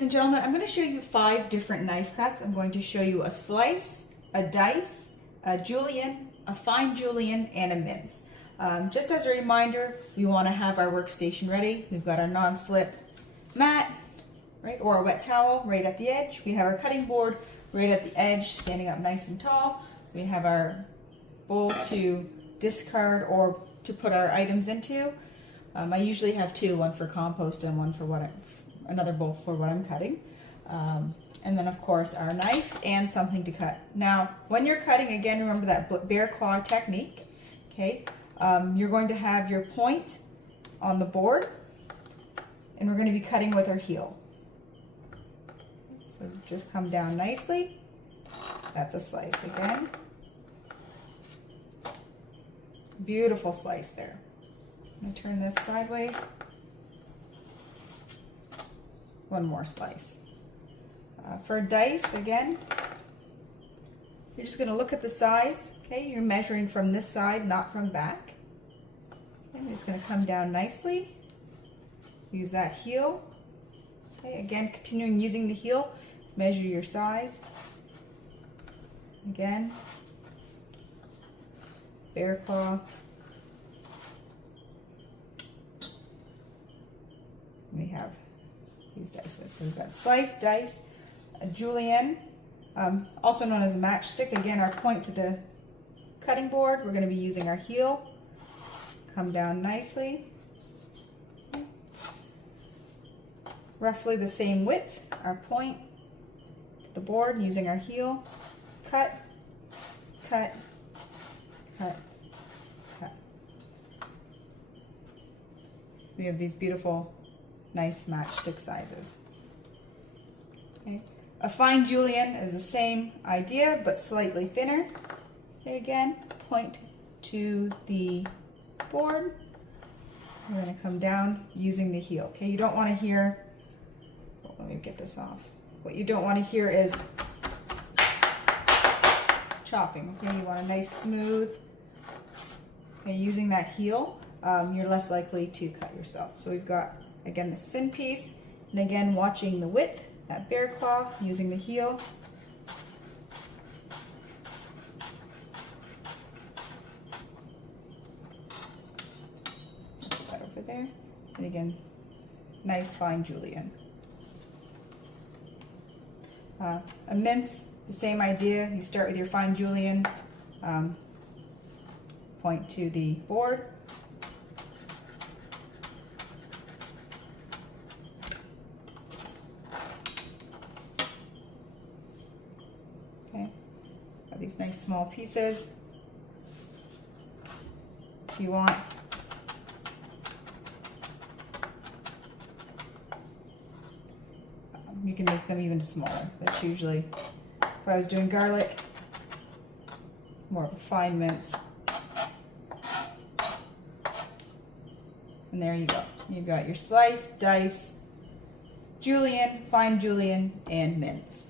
ladies and gentlemen, I'm going to show you 5 different knife cuts. I'm going to show you a slice, a dice, a julienne, a fine julienne, and a mince. Just as a reminder, we want to have our workstation ready. We've got our non-slip mat, right, or a wet towel right at the edge. We have our cutting board right at the edge, standing up nice and tall. We have our bowl to discard or to put our items into. I usually have 2, one for compost and one for another bowl for what I'm cutting. And then of course our knife and something to cut. Now, when you're cutting, again, remember that bear claw technique, okay? You're going to have your point on the board, and we're going to be cutting with our heel. So just come down nicely. That's a slice again. Beautiful slice there. I'm going to turn this sideways. One more slice. For a dice, again, you're just going to look at the size. Okay, you're measuring from this side, not from back. Okay, I'm just going to come down nicely. Use that heel. Okay, again, continuing using the heel, measure your size. Again, bear claw. We have these dices. So we've got slice, dice, a julienne, also known as a matchstick. Again, our point to the cutting board. We're going to be using our heel. Come down nicely. Roughly the same width. Our point to the board using our heel. Cut, cut, cut, cut. We have these beautiful, nice matchstick sizes. Okay. A fine julienne is the same idea, but slightly thinner. Okay, again, point to the board. We're going to come down using the heel. Okay, you don't want to hear, well, let me get this off. What you don't want to hear is chopping. Okay, you want a nice smooth. Okay, using that heel, you're less likely to cut yourself. So we've got, again, the thin piece, and again, watching the width, that bear claw, using the heel. Put that over there. And again, nice fine julienne. A mince, the same idea. You start with your fine julienne, point to the board. These nice small pieces. If you want, you can make them even smaller. That's usually, if I was doing garlic, more of a fine mince. And there you go. You've got your slice, dice, julienne, fine julienne, and mince.